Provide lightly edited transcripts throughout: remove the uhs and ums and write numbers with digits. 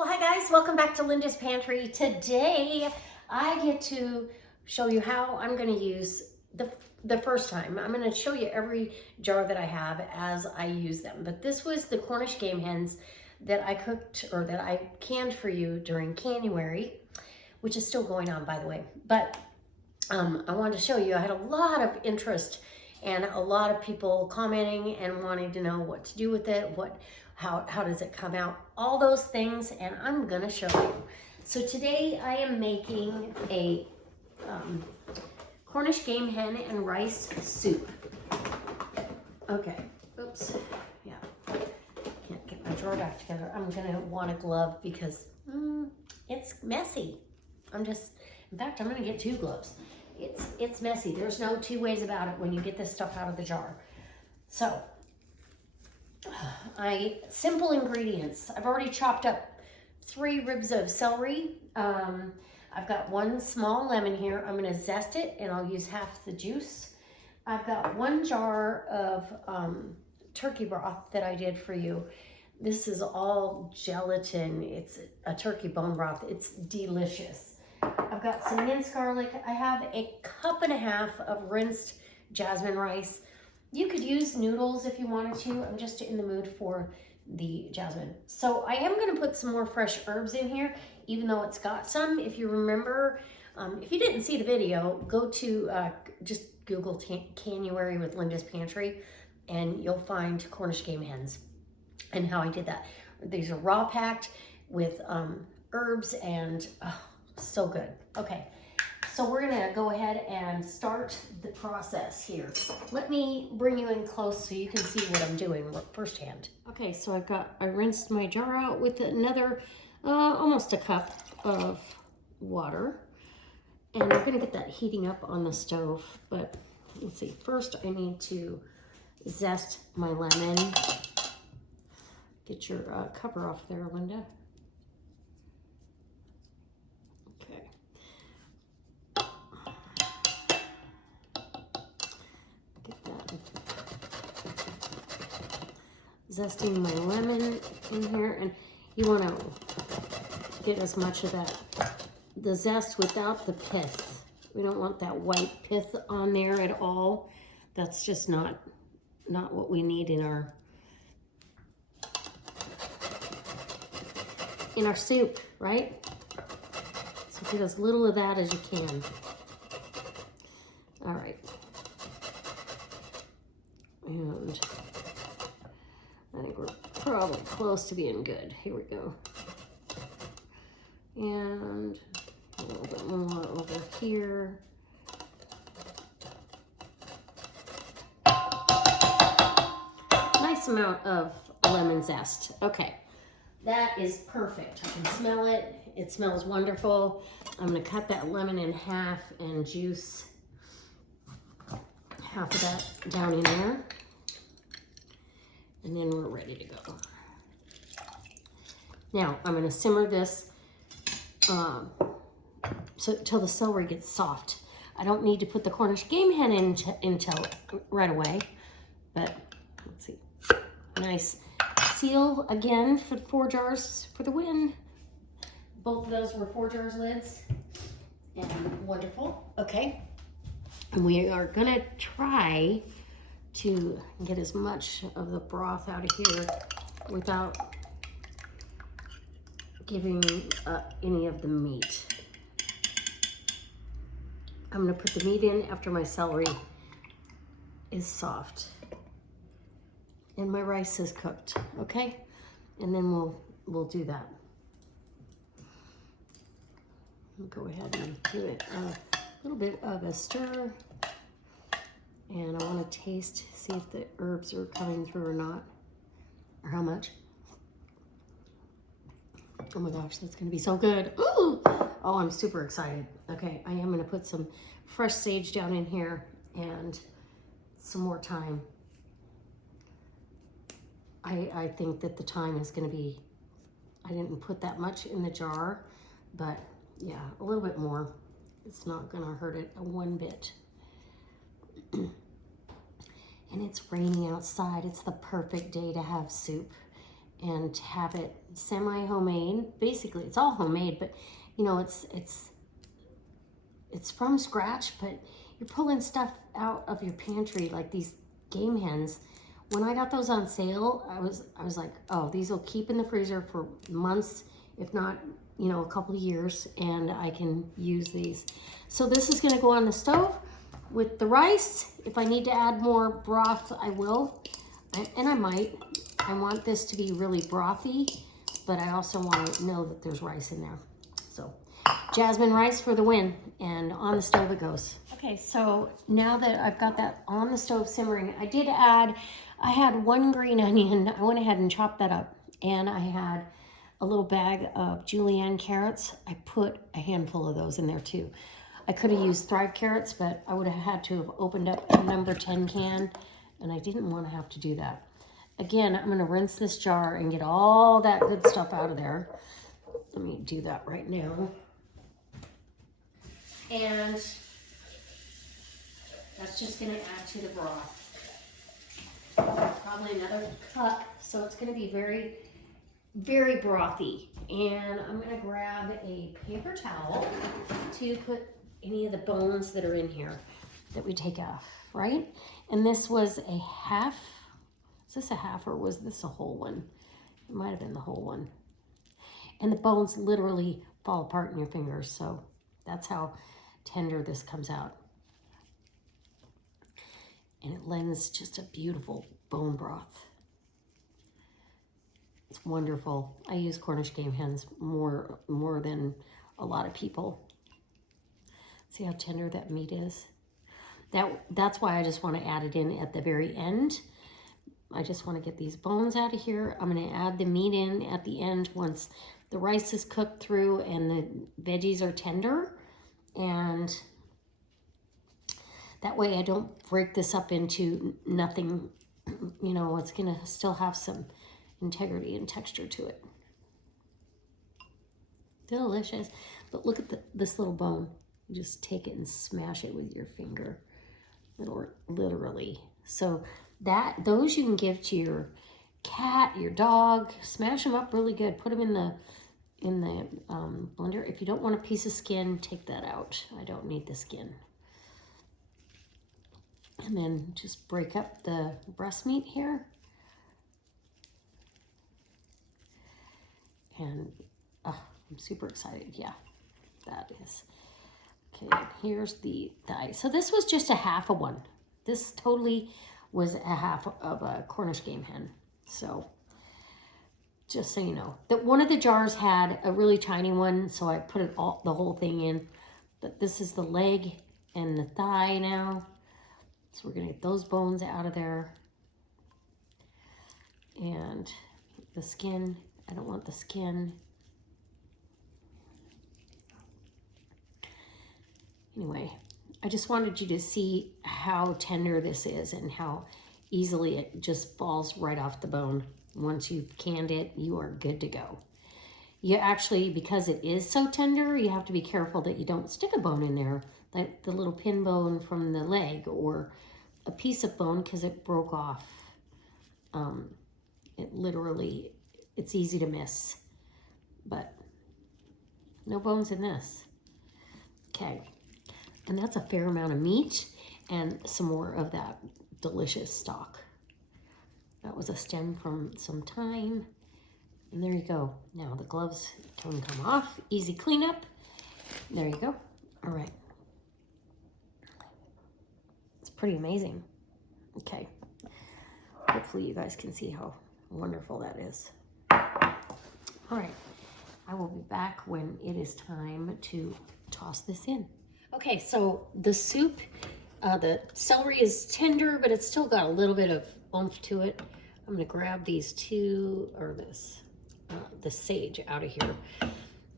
Well, hi guys, welcome back to Linda's Pantry. Today, I get to show you how I'm going to use the first time. I'm going to show you every jar that I have as I use them. But this was the Cornish game hens that I cooked or that I canned for you during Canuary, which is still going on, by the way. But I wanted to show you, I had a lot of interest and a lot of people commenting and wanting to know what to do with it, how does it come out, all those things, and I'm gonna show you. So today I am making a Cornish game hen and rice soup. Okay, oops, yeah, can't get my drawer back together. I'm gonna want a glove because it's messy. In fact, I'm gonna get 2 gloves. It's messy. There's no 2 ways about it when you get this stuff out of the jar. So, simple ingredients. I've already chopped up 3 ribs of celery. I've got 1 small lemon here. I'm gonna zest it and I'll use half the juice. I've got 1 jar of turkey broth that I did for you. This is all gelatin. It's a turkey bone broth. It's delicious. I've got some minced garlic. I have a 1.5 cups of rinsed jasmine rice. You could use noodles if you wanted to. I'm just in the mood for the jasmine. So I am going to put some more fresh herbs in here, even though it's got some. If you remember, if you didn't see the video, go to just Google Canuary with Linda's Pantry, and you'll find Cornish game hens and how I did that. These are raw packed with herbs and so good. Okay, so we're gonna go ahead and start the process here. Let me bring you in close so you can see what I'm doing firsthand. Okay, so I rinsed my jar out with another almost 1 cup of water, and we're gonna get that heating up on the stove. But let's see, first I need to zest my lemon. Get your cover off there, Linda. Zesting my lemon in here, and you want to get as much of the zest without the pith. We don't want that white pith on there at all. That's just not what we need in our soup, right? So get as little of that as you can. All right. And I think we're probably close to being good. Here we go. And a little bit more over here. Nice amount of lemon zest. Okay, that is perfect. I can smell it. It smells wonderful. I'm gonna cut that lemon in half and juice half of that down in there. And then we're ready to go. Now, I'm gonna simmer this till the celery gets soft. I don't need to put the Cornish game hen in until right away, but let's see. Nice seal again for 4 jars for the win. Both of those were 4 jars lids, and wonderful. Okay, and we are gonna try to get as much of the broth out of here without giving any of the meat. I'm gonna put the meat in after my celery is soft and my rice is cooked, okay? And then we'll do that. I'll go ahead and give it a little bit of a stir. And I want to taste, see if the herbs are coming through or not, or how much. Oh my gosh, that's gonna be so good. Ooh! Oh, I'm super excited. Okay, I am gonna put some fresh sage down in here and some more thyme. I think that the thyme is gonna be, I didn't put that much in the jar, but yeah, a little bit more. It's not gonna hurt it one bit. And it's raining outside. It's the perfect day to have soup. and have it semi-homemade. Basically, it's all homemade, but you know, it's from scratch, but you're pulling stuff out of your pantry like these game hens. When I got those on sale, I was like, oh, these will keep in the freezer for months, if not, you know, a couple of years, and I can use these. So this is gonna go on the stove with the rice. If I need to add more broth, I will, and I might. I want this to be really brothy, but I also want to know that there's rice in there. So jasmine rice for the win, and on the stove it goes. Okay, so now that I've got that on the stove simmering, I had 1 green onion. I went ahead and chopped that up, and I had a little bag of julienne carrots. I put a handful of those in there too. I could have used Thrive carrots, but I would have had to have opened up a number 10 can, and I didn't want to have to do that. Again, I'm gonna rinse this jar and get all that good stuff out of there. Let me do that right now. And that's just gonna add to the broth. Probably another cup, so it's gonna be very, very brothy. And I'm gonna grab a paper towel to put any of the bones that are in here that we take off, right? And this was a half. Is this a half or was this a whole one? It might have been the whole one. And the bones literally fall apart in your fingers, so that's how tender this comes out. And it lends just a beautiful bone broth. It's wonderful. I use Cornish game hens more than a lot of people. See how tender that meat is? That's why I just want to add it in at the very end. I just want to get these bones out of here. I'm going to add the meat in at the end once the rice is cooked through and the veggies are tender. And that way I don't break this up into nothing. You know, it's going to still have some integrity and texture to it. Delicious. But look at this little bone. You just take it and smash it with your finger. Literally. So those you can give to your cat, your dog. Smash them up really good. Put them in the blender. If you don't want a piece of skin, take that out. I don't need the skin. And then just break up the breast meat here. And I'm super excited. Yeah, that is. Okay, here's the thigh. So this was just a half of one. This totally was a half of a Cornish game hen. So just so you know, that one of the jars had a really tiny one, so I put the whole thing in. But this is the leg and the thigh now. So we're gonna get those bones out of there. And the skin, I don't want the skin. Anyway, I just wanted you to see how tender this is and how easily it just falls right off the bone. Once you've canned it, you are good to go. You actually, because it is so tender, you have to be careful that you don't stick a bone in there, like the little pin bone from the leg or a piece of bone because it broke off. It's easy to miss, but no bones in this. Okay. And that's a fair amount of meat and some more of that delicious stock. That was a stem from some thyme. And there you go. Now the gloves can come off. Easy cleanup. There you go. All right. It's pretty amazing. Okay. Hopefully you guys can see how wonderful that is. All right. I will be back when it is time to toss this in. Okay, so the soup, the celery is tender, but it's still got a little bit of oomph to it. I'm gonna grab these two, or the sage out of here.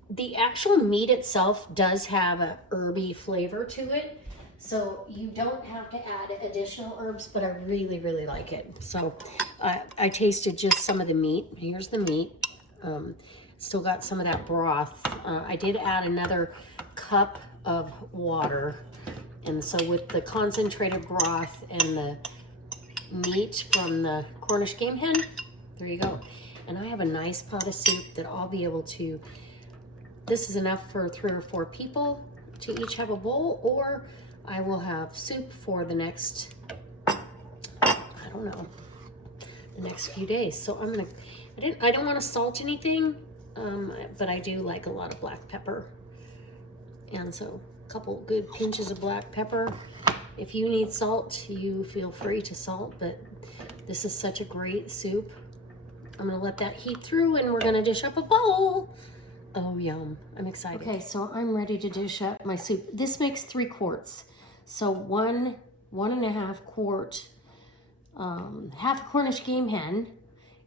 The actual meat itself does have a herby flavor to it, so you don't have to add additional herbs, but I really, really like it. So I tasted just some of the meat. Here's the meat. Still got some of that broth. I did add another cup of water, and so with the concentrated broth and the meat from the Cornish game hen, there you go. And I have a nice pot of soup that I'll be able to, this is enough for 3 or 4 people to each have a bowl, or I will have soup for the next, I don't know, the next few days. So I'm gonna, I don't want to salt anything, but I do like a lot of black pepper. And so a couple good pinches of black pepper. If you need salt, you feel free to salt, but this is such a great soup. I'm gonna let that heat through and we're gonna dish up a bowl. Oh, yum, I'm excited. Okay, so I'm ready to dish up my soup. This makes 3 quarts. So 1.5 quart, half a Cornish game hen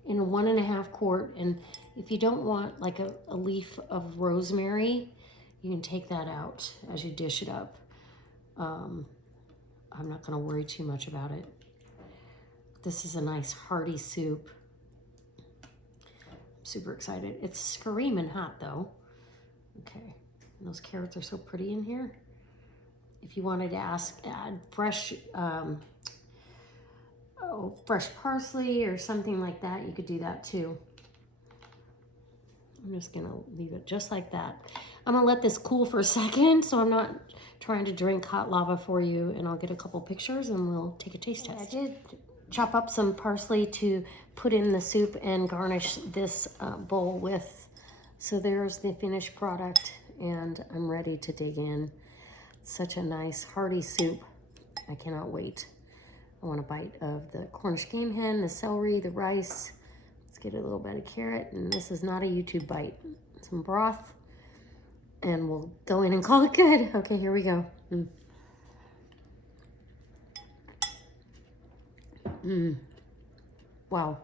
in a 1.5 quart. And if you don't want like a leaf of rosemary, you can take that out as you dish it up. I'm not gonna worry too much about it. This is a nice hearty soup. I'm super excited. It's screaming hot though. Okay, and those carrots are so pretty in here. If you wanted to add fresh, fresh parsley or something like that, you could do that too. I'm just gonna leave it just like that. I'm gonna let this cool for a second so I'm not trying to drink hot lava for you, and I'll get a couple pictures and we'll take a taste test. I did chop up some parsley to put in the soup and garnish this bowl with. So there's the finished product, and I'm ready to dig in. Such a nice hearty soup. I cannot wait. I want a bite of the Cornish game hen, the celery, the rice. Let's get a little bit of carrot, and this is not a YouTube bite. Some broth, and we'll go in and call it good. Okay, here we go. Wow.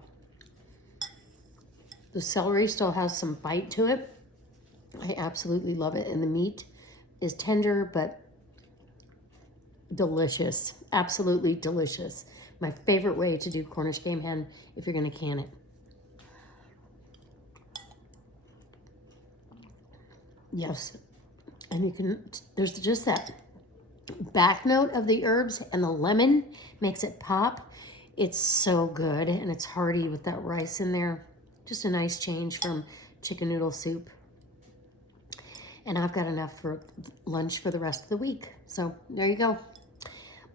The celery still has some bite to it. I absolutely love it, and the meat is tender but delicious. Absolutely delicious. My favorite way to do Cornish game hen if you're gonna can it. Yes, and you can, there's just that back note of the herbs, and the lemon makes it pop. It's so good, and it's hearty with that rice in there. Just a nice change from chicken noodle soup. And I've got enough for lunch for the rest of the week. So there you go.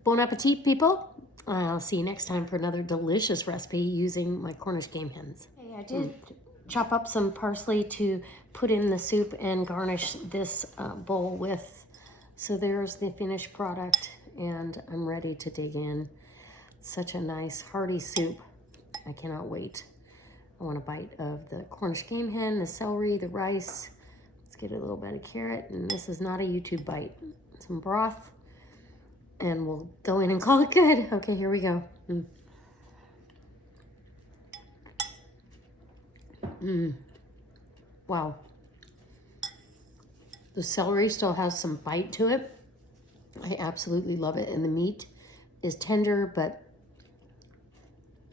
Bon appetit, people. I'll see you next time for another delicious recipe using my Cornish game hens. Hey, I did chop up some parsley to put in the soup and garnish this bowl with. So there's the finished product, and I'm ready to dig in. Such a nice hearty soup. I cannot wait. I want a bite of the Cornish game hen, the celery, the rice. Let's get a little bit of carrot, and this is not a YouTube bite. Some broth, and we'll go in and call it good. Okay, here we go. Wow. The celery still has some bite to it. I absolutely love it, and the meat is tender but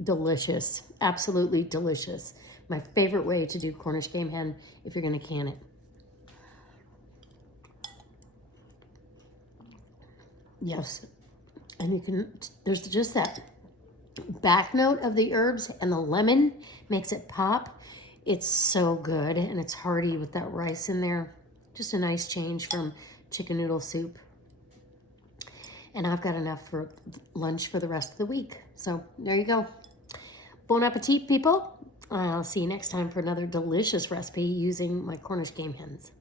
delicious. Absolutely delicious. My favorite way to do Cornish game hen if you're gonna can it. Yes, and you can, there's just that back note of the herbs, and the lemon makes it pop. It's so good, and it's hearty with that rice in there. Just a nice change from chicken noodle soup. And I've got enough for lunch for the rest of the week. So there you go. Bon appetit, people. I'll see you next time for another delicious recipe using my Cornish game hens.